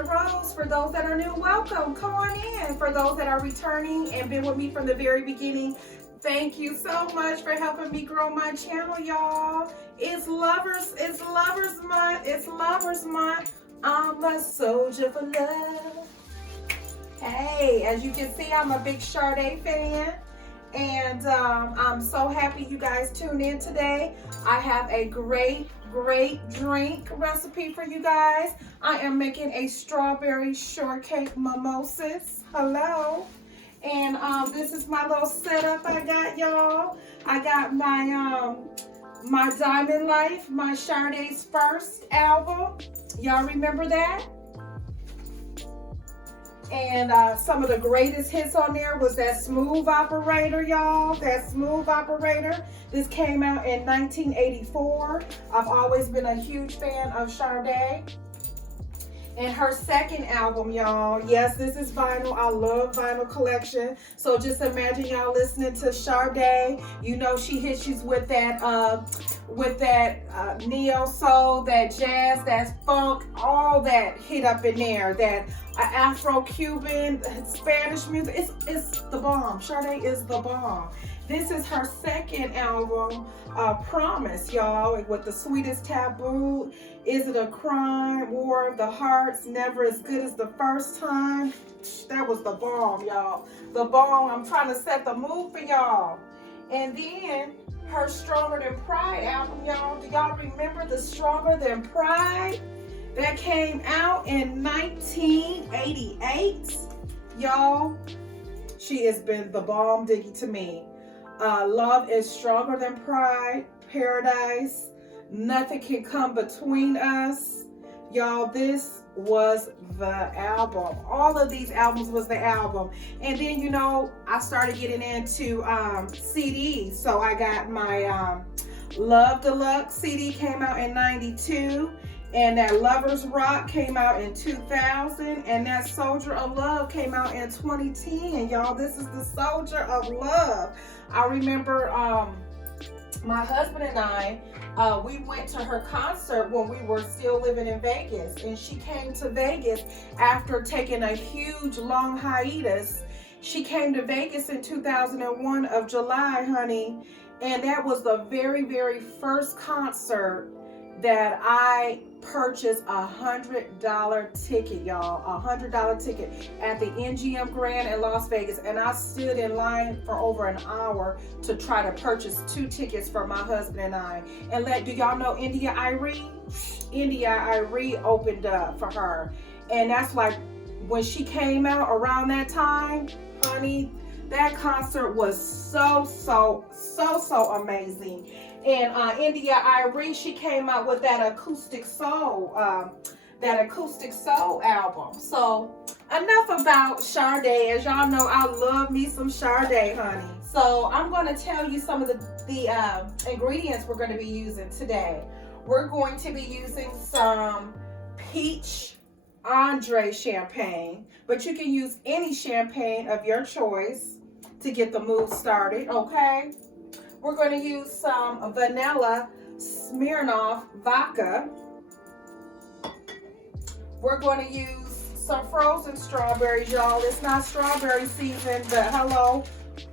Soldier Rose. For those that are new, welcome. Come on in. For those that are returning and been with me from the very beginning, thank you so much for helping me grow my channel, y'all. It's Lovers Month. It's Lovers Month. I'm a soldier for love. Hey, as you can see, I'm a big Sade fan. And I'm so happy you guys tuned in today. I have a great drink recipe for you guys. I am making a strawberry shortcake mimosas. Hello. And this is my little setup I got, y'all. I got my Diamond Life, my Sade's first album. Y'all remember that? And some of the greatest hits on there was that Smooth Operator, y'all. That Smooth Operator. This came out in 1984. I've always been a huge fan of Sade. And her second album, y'all. Yes, this is vinyl. I love vinyl collection. So just imagine y'all listening to Sade. You know she hits you with that neo soul, that jazz, that funk, all that hit up in there. That Afro-Cuban, Spanish music. It's the bomb. Sade is the bomb. This is her second album, Promise, y'all, with The Sweetest Taboo, Is It a Crime, War of the Hearts, Never as Good as the First Time. That was the bomb, y'all. The bomb. I'm trying to set the mood for y'all. And then her Stronger Than Pride album, y'all. Do y'all remember the Stronger Than Pride? That came out in 1988. Y'all, she has been the bomb diggy to me. Love is Stronger Than Pride, Paradise, Nothing Can Come Between Us. Y'all, this was the album. All of these albums was the album. And then, you know, I started getting into CDs. So I got my Love Deluxe CD came out in 92. And that Lovers Rock came out in 2000. And that Soldier of Love came out in 2010. Y'all, this is the Soldier of Love. I remember my husband and I, we went to her concert when we were still living in Vegas. And she came to Vegas after taking a huge long hiatus. She came to Vegas in 2001 of July, honey. And that was the very first concert that I purchased $100 ticket, y'all. $100 ticket at the MGM Grand in Las Vegas. And I stood in line for over an hour to try to purchase 2 tickets for my husband and I. And do y'all know India Arie? India Arie opened up for her. And that's like when she came out around that time, honey, that concert was so amazing. And India Arie, she came out with that acoustic soul album. So enough about Sade. As y'all know, I love me some Sade, honey. So I'm going to tell you some of the ingredients we're going to be using today. We're going to be using some peach Andre champagne, but you can use any champagne of your choice to get the mood started, okay? We're going to use some vanilla Smirnoff vodka. We're going to use some frozen strawberries, y'all. It's not strawberry season, but hello,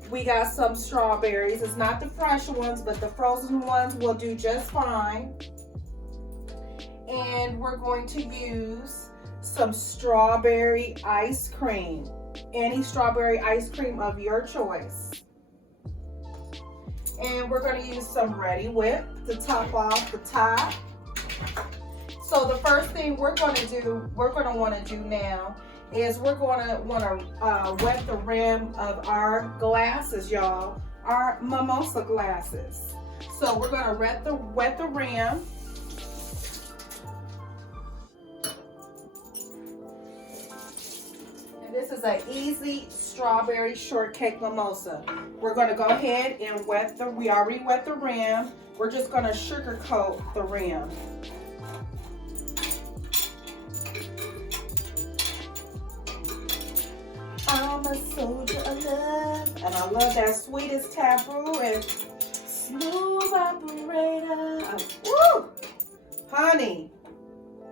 we got some strawberries. It's not the fresh ones, but the frozen ones will do just fine. And we're going to use some strawberry ice cream. Any strawberry ice cream of your choice. And we're going to use some Reddi whip to top off the top. So the first thing we're going to want to do now is we're going to want to wet the rim of our glasses, y'all. Our mimosa glasses. So we're going to wet the rim. This is an easy strawberry shortcake mimosa. We're going to go ahead and we already wet the rim. We're just going to sugarcoat the rim. I'm a soldier of love. And I love that Sweetest Taboo and Smooth Operator. Woo! Honey,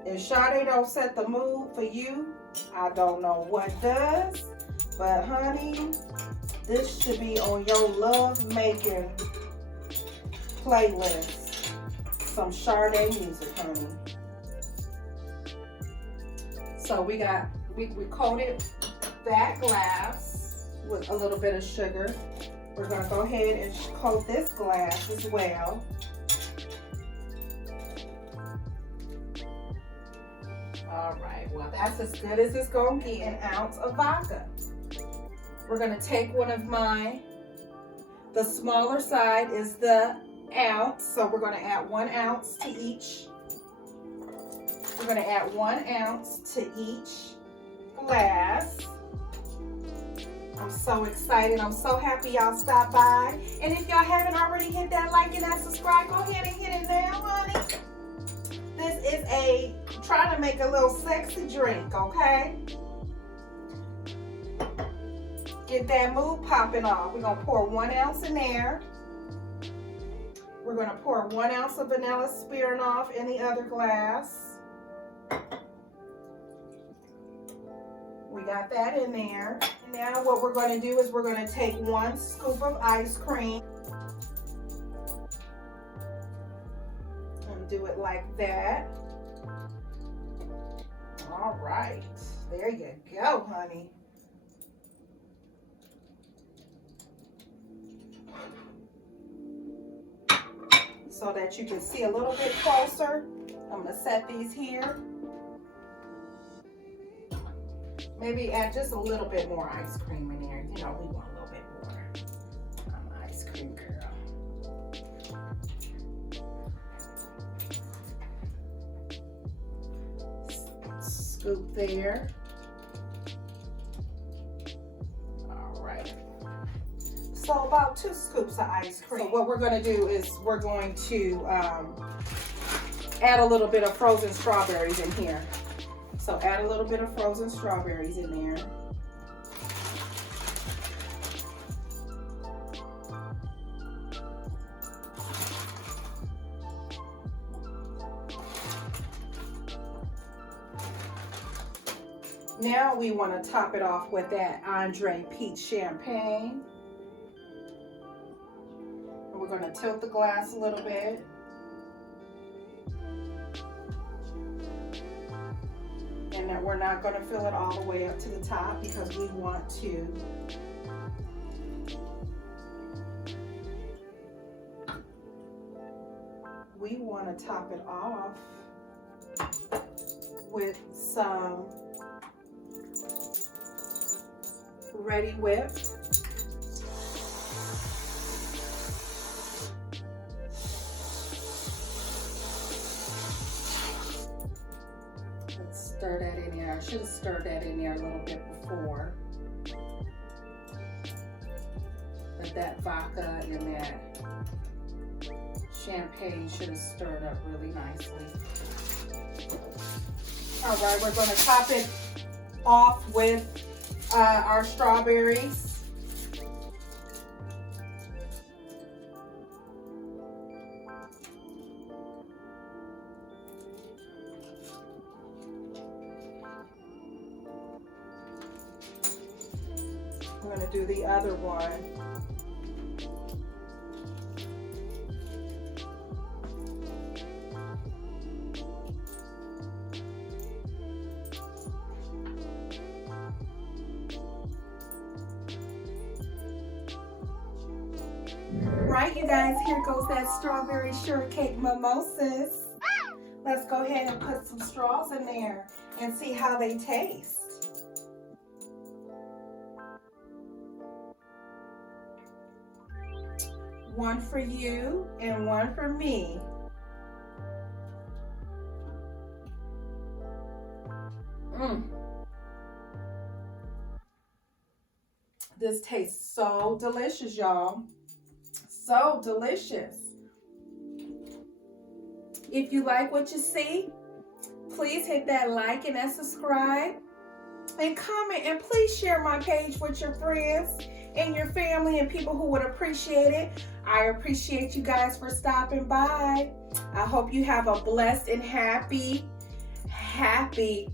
If Sade don't set the mood for you, I don't know what does. But honey, this should be on your love making playlist. Some Sade music, honey. So we coated that glass with a little bit of sugar. We're gonna go ahead and coat this glass as well. All right, well that's as good as it's gonna get. An ounce of vodka. We're gonna take one of mine. The smaller side is the ounce, so we're gonna add 1 ounce to each. We're gonna add 1 ounce to each glass. I'm so excited. I'm so happy y'all stopped by. And if y'all haven't already hit that like and that subscribe, go ahead and hit it now, honey. This is trying to make a little sexy drink, okay? Get that mood popping off. We're gonna pour 1 ounce in there. We're gonna pour 1 ounce of vanilla Smirnoff in the other glass. We got that in there. Now what we're going to do is we're going to take 1 scoop of ice cream and do it like that. All right, there you go, honey. So that you can see a little bit closer, I'm going to set these here. Maybe add just a little bit more ice cream in there. You know, we want a little bit more. I'm an ice cream girl. Scoop there. All right. So about 2 scoops of ice cream. So what we're going to do is we're going to add a little bit of frozen strawberries in here. So add a little bit of frozen strawberries in there. Now we want to top it off with that Andre Peach champagne. And we're going to tilt the glass a little bit. And then we're not going to fill it all the way up to the top because we want to top it off with some Reddi whip. Stir that in there. I should have stirred that in there a little bit before. But that vodka and that champagne should have stirred up really nicely. All right, we're going to top it off with our strawberries. I'm going to do the other one. Right, you guys, here goes that strawberry shortcake mimosas. Let's go ahead and put some straws in there and see how they taste. One for you and one for me. This tastes so delicious, y'all. So delicious. If you like what you see, please hit that like and that subscribe and comment, and please share my page with your friends and your family and people who would appreciate it. I appreciate you guys for stopping by. I hope you have a blessed and happy happy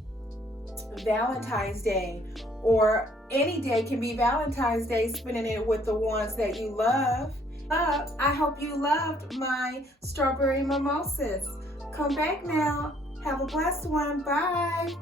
Valentine's Day, or any day can be Valentine's Day, spending it with the ones that you love. I hope you loved my strawberry mimosas. Come back now. Have a blessed one. Bye.